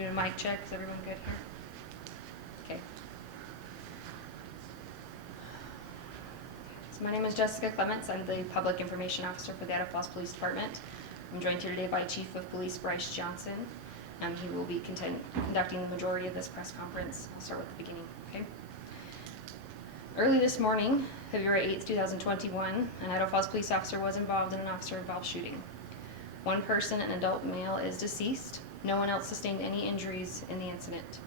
doing a mic check. Is everyone good here? Okay. So my name is Jessica Clements. I'm the Public Information Officer for the Idaho Falls Police Department. I'm joined here today by Chief of Police Bryce Johnson. He will be conducting the majority of this press conference. I'll start with the beginning, okay? Early this morning, February 8th, 2021, an Idaho Falls police officer was involved in an officer-involved shooting. One person, an adult male, is deceased. No one else sustained any injuries in the incident.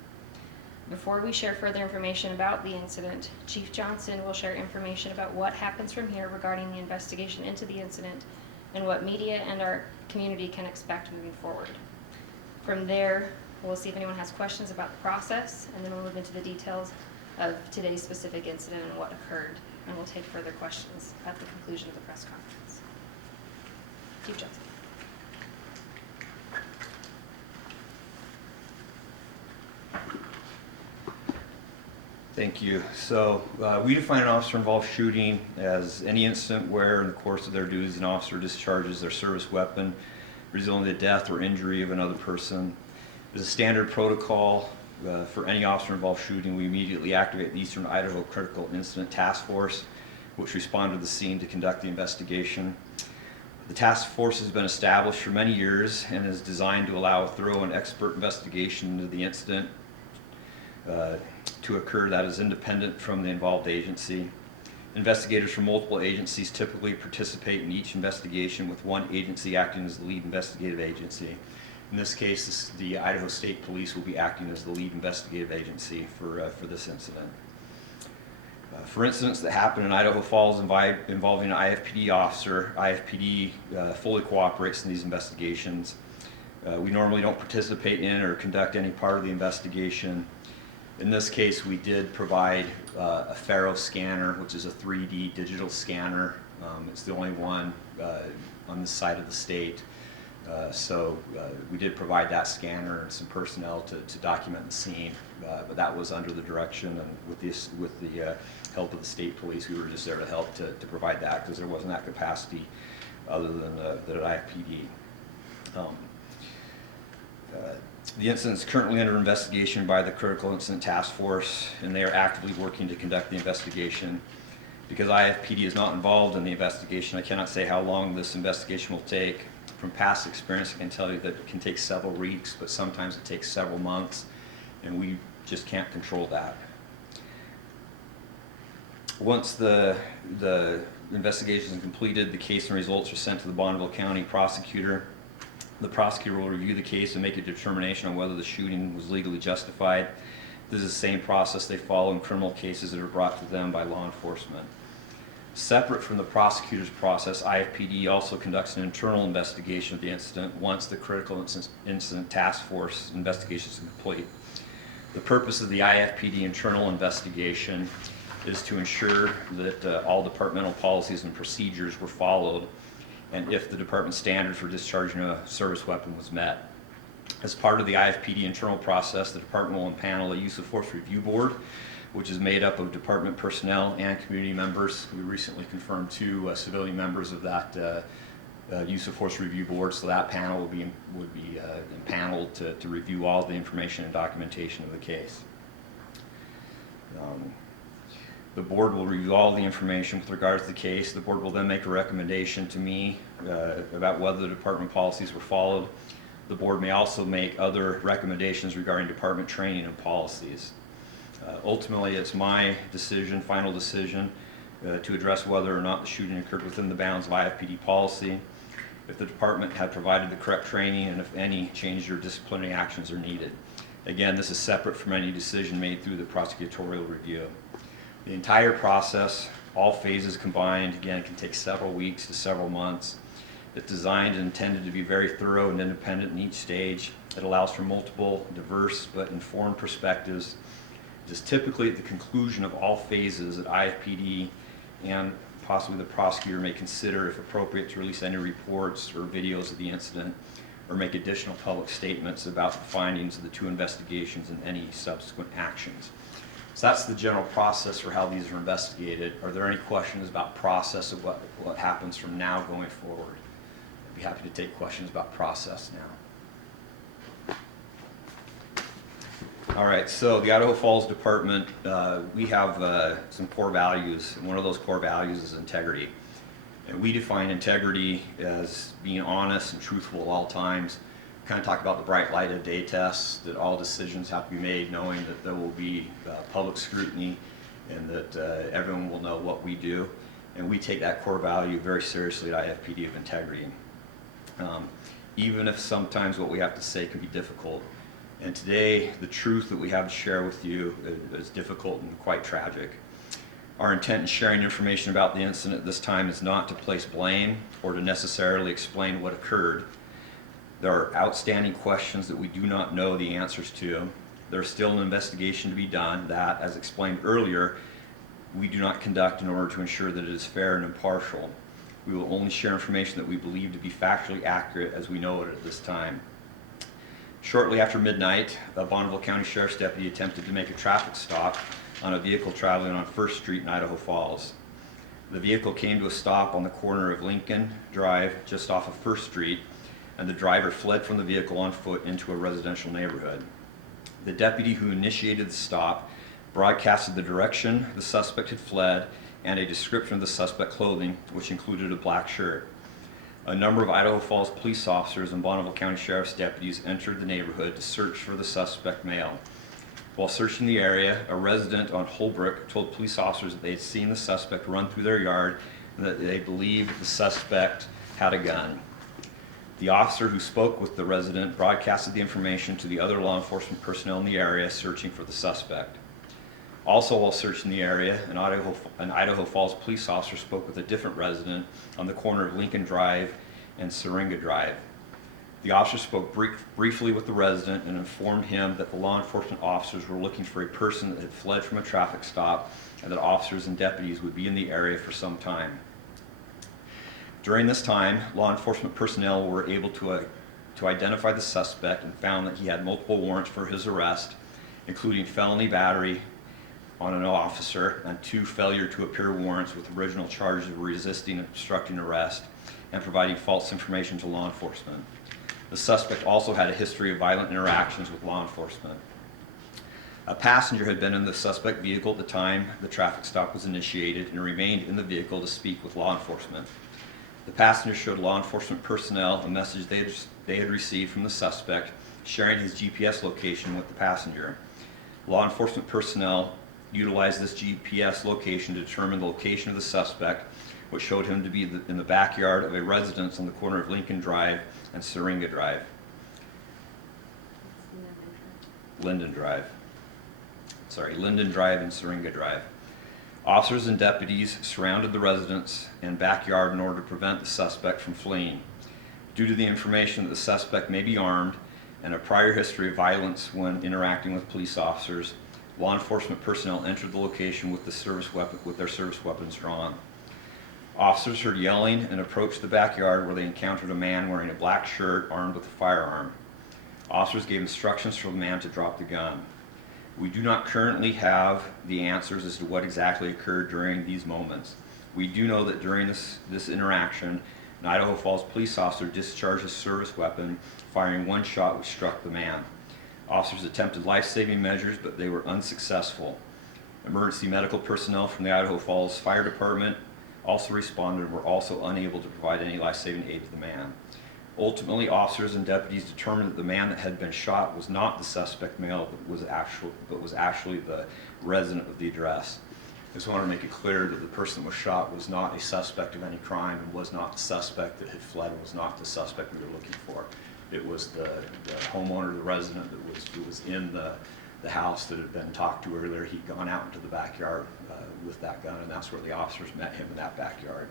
Before we share further information about the incident, Chief Johnson will share information about what happens from here regarding the investigation into the incident and what media and our community can expect moving forward. From there, we'll see if anyone has questions about the process, and then we'll move into the details of today's specific incident and what occurred, and we'll take further questions at the conclusion of the press conference. Chief Johnson. Thank you. So we define an officer-involved shooting as any incident where, in the course of their duties, an officer discharges their service weapon, resulting in the death or injury of another person. As a standard protocol for any officer-involved shooting, we immediately activate the Eastern Idaho Critical Incident Task Force, which responded to the scene to conduct the investigation. The task force has been established for many years and is designed to allow a thorough and expert investigation into the incident to occur that is independent from the involved agency. Investigators from multiple agencies typically participate in each investigation, with one agency acting as the lead investigative agency. In this case, the Idaho State Police will be acting as the lead investigative agency for this incident. For incidents that happen in Idaho Falls involving an IFPD officer, IFPD fully cooperates in these investigations. We normally don't participate in or conduct any part of the investigation. In this case, we did provide a Faro scanner, which is a 3D digital scanner. It's the only one on this side of the state. So we did provide that scanner and some personnel to document the scene, but that was under the direction and with the help of the state police. We were just there to help to provide that because there wasn't that capacity other than the IFPD. The incident is currently under investigation by the Critical Incident Task Force, and they are actively working to conduct the investigation. Because IFPD is not involved in the investigation, I cannot say how long this investigation will take. From past experience, I can tell you that it can take several weeks, but sometimes it takes several months, and we just can't control that. Once the investigation is completed, the case and results are sent to the Bonneville County prosecutor. The prosecutor will review the case and make a determination on whether the shooting was legally justified. This is the same process they follow in criminal cases that are brought to them by law enforcement. Separate from the prosecutor's process, IFPD also conducts an internal investigation of the incident once the Critical Incident Task Force investigation is complete. The purpose of the IFPD internal investigation is to ensure that all departmental policies and procedures were followed, and if the department standard for discharging a service weapon was met. As part of the IFPD internal process, the department will impanel a use of force review board, which is made up of department personnel and community members. We recently confirmed 2 civilian members of that use of force review board, so that panel would be impaneled to review all the information and documentation of the case. The board will review all the information with regards to the case. The board will then make a recommendation to me about whether the department policies were followed. The board may also make other recommendations regarding department training and policies. Ultimately, it's my decision, final decision, to address whether or not the shooting occurred within the bounds of IFPD policy, if the department had provided the correct training, and if any change or disciplinary actions are needed. Again, this is separate from any decision made through the prosecutorial review. The entire process, all phases combined, again, can take several weeks to several months. It's designed and intended to be very thorough and independent in each stage. It allows for multiple, diverse, but informed perspectives. It is typically at the conclusion of all phases that IFPD and possibly the prosecutor may consider, if appropriate, to release any reports or videos of the incident or make additional public statements about the findings of the 2 investigations and any subsequent actions. So that's the general process for how these are investigated. Are there any questions about process of what happens from now going forward? I'd be happy to take questions about process now. All right, so the Idaho Falls Department, we have some core values, and one of those core values is integrity. And we define integrity as being honest and truthful at all times. Kind of talk about the bright light of day tests, that all decisions have to be made knowing that there will be public scrutiny and that everyone will know what we do. And we take that core value very seriously at IFPD of integrity. Even if sometimes what we have to say can be difficult. And today, the truth that we have to share with you is difficult and quite tragic. Our intent in sharing information about the incident at this time is not to place blame or to necessarily explain what occurred. There are outstanding questions that we do not know the answers to. There's still an investigation to be done that, as explained earlier, we do not conduct in order to ensure that it is fair and impartial. We will only share information that we believe to be factually accurate as we know it at this time. Shortly after midnight, a Bonneville County Sheriff's deputy attempted to make a traffic stop on a vehicle traveling on 1st Street in Idaho Falls. The vehicle came to a stop on the corner of Lincoln Drive just off of 1st Street, and the driver fled from the vehicle on foot into a residential neighborhood. The deputy who initiated the stop broadcasted the direction the suspect had fled and a description of the suspect's clothing, which included a black shirt. A number of Idaho Falls police officers and Bonneville County Sheriff's deputies entered the neighborhood to search for the suspect male. While searching the area, a resident on Holbrook told police officers that they had seen the suspect run through their yard and that they believed the suspect had a gun. The officer who spoke with the resident broadcasted the information to the other law enforcement personnel in the area searching for the suspect. Also, while searching the area, an Idaho Falls police officer spoke with a different resident on the corner of Lincoln Drive and Syringa Drive. The officer spoke briefly with the resident and informed him that the law enforcement officers were looking for a person that had fled from a traffic stop and that officers and deputies would be in the area for some time. During this time, law enforcement personnel were able to identify the suspect and found that he had multiple warrants for his arrest, including felony battery on an officer and 2 failure to appear warrants with original charges of resisting and obstructing arrest and providing false information to law enforcement. The suspect also had a history of violent interactions with law enforcement. A passenger had been in the suspect vehicle at the time the traffic stop was initiated and remained in the vehicle to speak with law enforcement. The passenger showed law enforcement personnel a message they had received from the suspect, sharing his GPS location with the passenger. Law enforcement personnel utilized this GPS location to determine the location of the suspect, which showed him to be in the backyard of a residence on the corner of Lincoln Drive and Syringa Drive. Linden Drive and Syringa Drive. Officers and deputies surrounded the residence and backyard in order to prevent the suspect from fleeing. Due to the information that the suspect may be armed and a prior history of violence when interacting with police officers, law enforcement personnel entered the location with their service weapons drawn. Officers heard yelling and approached the backyard where they encountered a man wearing a black shirt armed with a firearm. Officers gave instructions for the man to drop the gun. We do not currently have the answers as to what exactly occurred during these moments. We do know that during this interaction, an Idaho Falls police officer discharged his service weapon, firing 1 shot which struck the man. Officers attempted life-saving measures, but they were unsuccessful. Emergency medical personnel from the Idaho Falls Fire Department also responded and were also unable to provide any life-saving aid to the man. Ultimately, officers and deputies determined that the man that had been shot was not the suspect male, but was actually the resident of the address. I just want to make it clear that the person that was shot was not a suspect of any crime and was not the suspect that had fled and was not the suspect we were looking for. It was the homeowner, the resident who was in the house that had been talked to earlier. He'd gone out into the backyard with that gun, and that's where the officers met him, in that backyard.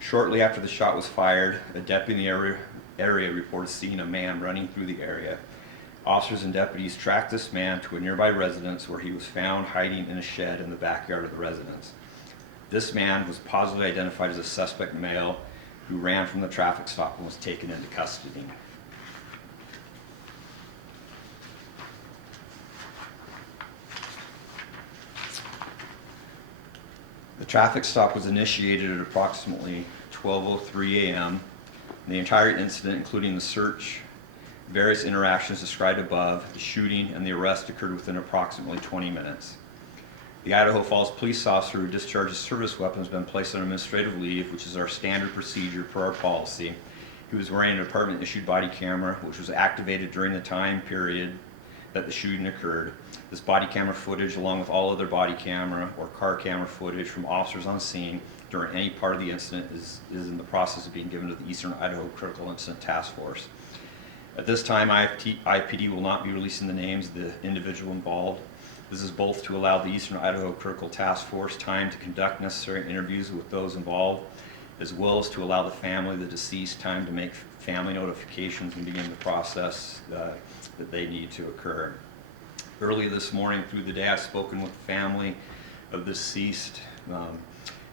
Shortly after the shot was fired, a deputy in the area reported seeing a man running through the area. Officers and deputies tracked this man to a nearby residence where he was found hiding in a shed in the backyard of the residence. This man was positively identified as a suspect male who ran from the traffic stop and was taken into custody. The traffic stop was initiated at approximately 12:03 a.m. The entire incident, including the search, Various interactions described above, the shooting and the arrest occurred within approximately 20 minutes. The Idaho Falls police officer who discharges service weapons has been placed on administrative leave, which is our standard procedure per our policy. He was wearing a department-issued body camera, which was activated during the time period that the shooting occurred. This body camera footage, along with all other body camera or car camera footage from officers on scene during any part of the incident, is in the process of being given to the Eastern Idaho Critical Incident Task Force. At this time, IPD will not be releasing the names of the individual involved. This is both to allow the Eastern Idaho Critical Task Force time to conduct necessary interviews with those involved, as well as to allow the family of the deceased time to make family notifications and begin the process that they need to occur. Early this morning through the day, I've spoken with the family of the deceased.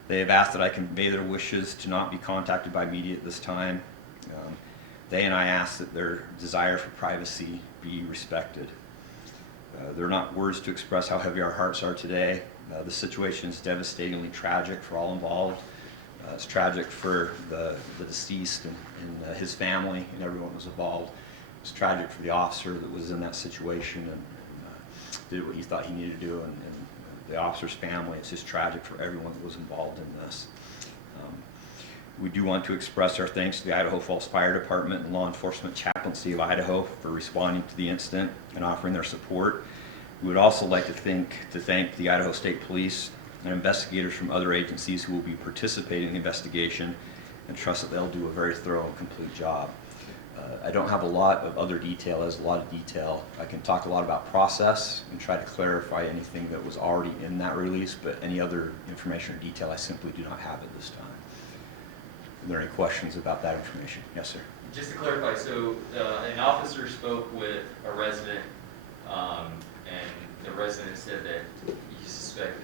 They have asked that I convey their wishes to not be contacted by media at this time. They and I ask that their desire for privacy be respected. There are not words to express how heavy our hearts are today. The situation is devastatingly tragic for all involved. It's tragic for the deceased and his family and everyone who was involved. It's tragic for the officer that was in that situation and did what he thought he needed to do, and the officer's family. It's just tragic for everyone that was involved in this. We do want to express our thanks to the Idaho Falls Fire Department and Law Enforcement Chaplaincy of Idaho for responding to the incident and offering their support. We would also like to thank the Idaho State Police and investigators from other agencies who will be participating in the investigation, and trust that they'll do a very thorough and complete job. I don't have a lot of other detail. As a lot of detail, I can talk a lot about process and try to clarify anything that was already in that release, but any other information or detail I simply do not have at this time. Are there any questions about that information? Yes, sir. Just to clarify, so an officer spoke with a resident, and the resident said that he suspected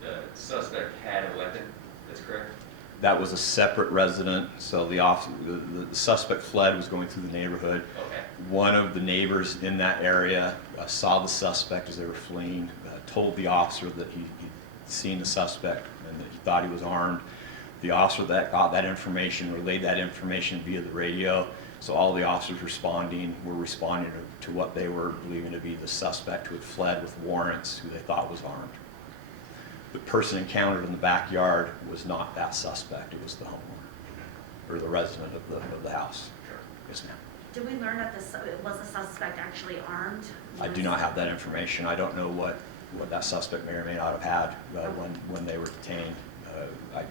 the suspect had a weapon. That's correct? That was a separate resident, so the suspect fled, was going through the neighborhood. Okay. One of the neighbors in that area saw the suspect as they were fleeing, told the officer that he'd seen the suspect and that he thought he was armed. The officer that got that information relayed that information via the radio, so all the officers were responding to what they were believing to be the suspect who had fled with warrants, who they thought was armed. The person encountered in the backyard was not that suspect, it was the homeowner, or the resident of the house. Sure. Yes, ma'am. Did we learn that was the suspect actually armed? I do not have that information. I don't know what that suspect may or may not have had when they were detained. I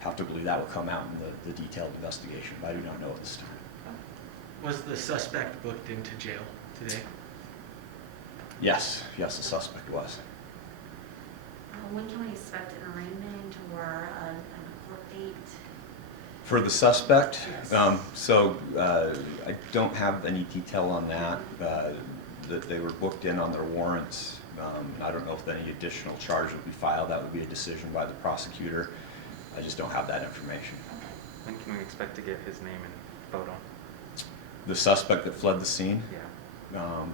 have to believe that will come out in the detailed investigation, but I do not know at this time. Was the suspect booked into jail today? Yes, the suspect was. When can we expect an arraignment or a court date? For the suspect, Yes. I don't have any detail on that. That they were booked in on their warrants. I don't know if any additional charge would be filed. That would be a decision by the prosecutor. I just don't have that information. When can we expect to get his name and photo? The suspect that fled the scene? Yeah.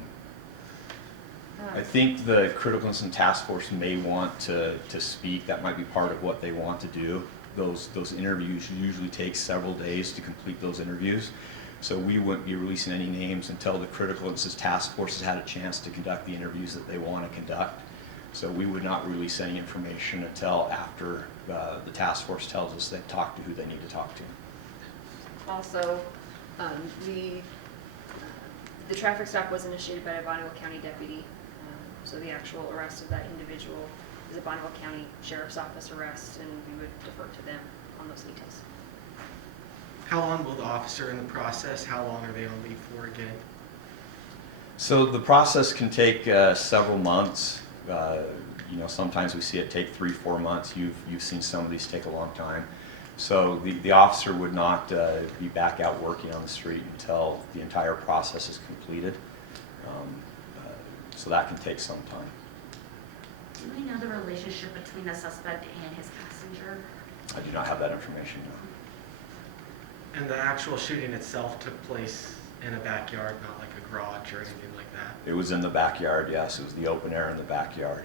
I think the Critical Incident Task Force may want to speak. That might be part of what they want to do. Those interviews usually take several days to complete those interviews. So we wouldn't be releasing any names until the Critical Incident Task Force has had a chance to conduct the interviews that they want to conduct. So we would not release any information until after the task force tells us they've talked to who they need to talk to. Also, the traffic stop was initiated by a Bonneville County deputy, so the actual arrest of that individual is a Bonneville County Sheriff's Office arrest, and we would defer to them on those details. How long will the officer in the process, how long are they on leave for again? So the process can take several months. Sometimes we see it take 3-4 months. You've seen some of these take a long time. So the officer would not be back out working on the street until the entire process is completed. So that can take some time. Do we know the relationship between the suspect and his passenger? I do not have that information, no. And the actual shooting itself took place in a backyard, not like a garage or anything like that? It was in the backyard, yes. It was the open air in the backyard.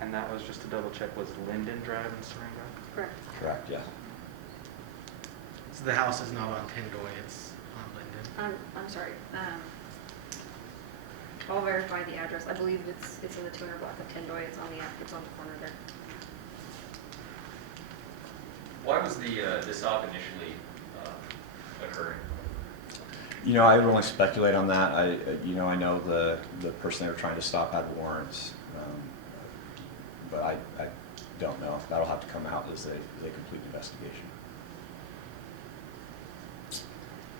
And that was just to double check, was Linden Drive and Spring Drive? Correct. Correct, yes. So the house is not on Tendoy, it's on Linden? I'm sorry. I'll verify the address. I believe it's in the 200 block of Tendoy. It's on the corner there. Why was the stop initially occurring? You know, I would only speculate on that. I know the person they were trying to stop had warrants, but I don't know. That'll have to come out as they complete the investigation.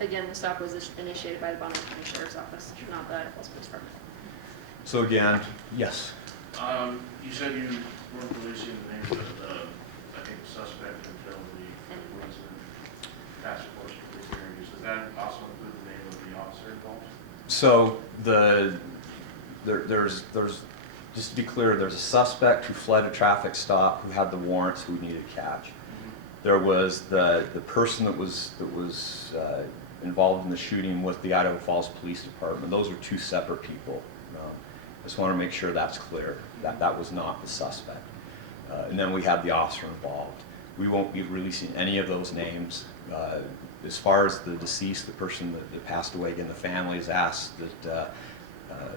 Again, the stop was initiated by the Bonneville County Sheriff's Office, not the Idaho Falls Police Department. So again, yes. You said you weren't releasing the name of the, I think, suspect until the resident task force complete their interviews. Does that also include the name of the officer involved? So there's just to be clear, there's a suspect who fled a traffic stop who had the warrants who needed a catch. There was the person that was involved in the shooting with the Idaho Falls Police Department. Those are two separate people. Just want to make sure that's clear, that was not the suspect. And then we have the officer involved. We won't be releasing any of those names. As far as the deceased, the person that passed away, again, the family has asked that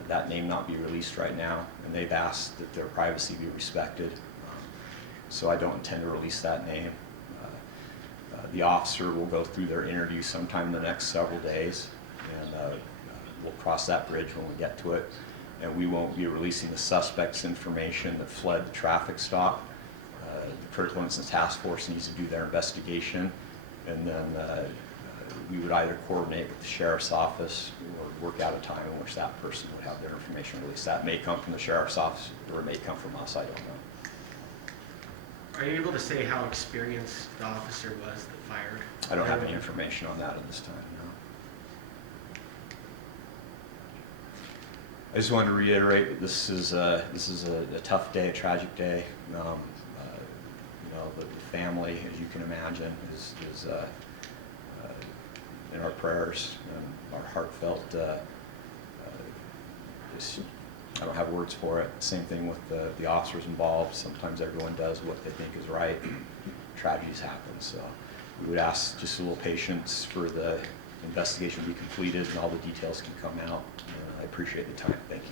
that name not be released right now, and they've asked that their privacy be respected. So I don't intend to release that name. The officer will go through their interview sometime in the next several days, and we'll cross that bridge when we get to it. And we won't be releasing the suspect's information that fled the traffic stop. The Critical Incidents Task Force needs to do their investigation, and then we would either coordinate with the sheriff's office or work out a time in which that person would have their information released. That may come from the sheriff's office, or it may come from us, I don't know. Are you able to say how experienced the officer was that fired? I don't have any information on that at this time, no. I just wanted to reiterate that this is a tough day, a tragic day. The family, as you can imagine, is in our prayers and our heartfelt. I don't have words for it. Same thing with the officers involved. Sometimes everyone does what they think is right. Tragedies happen, so we would ask just a little patience for the investigation to be completed and all the details can come out. I appreciate the time. Thank you.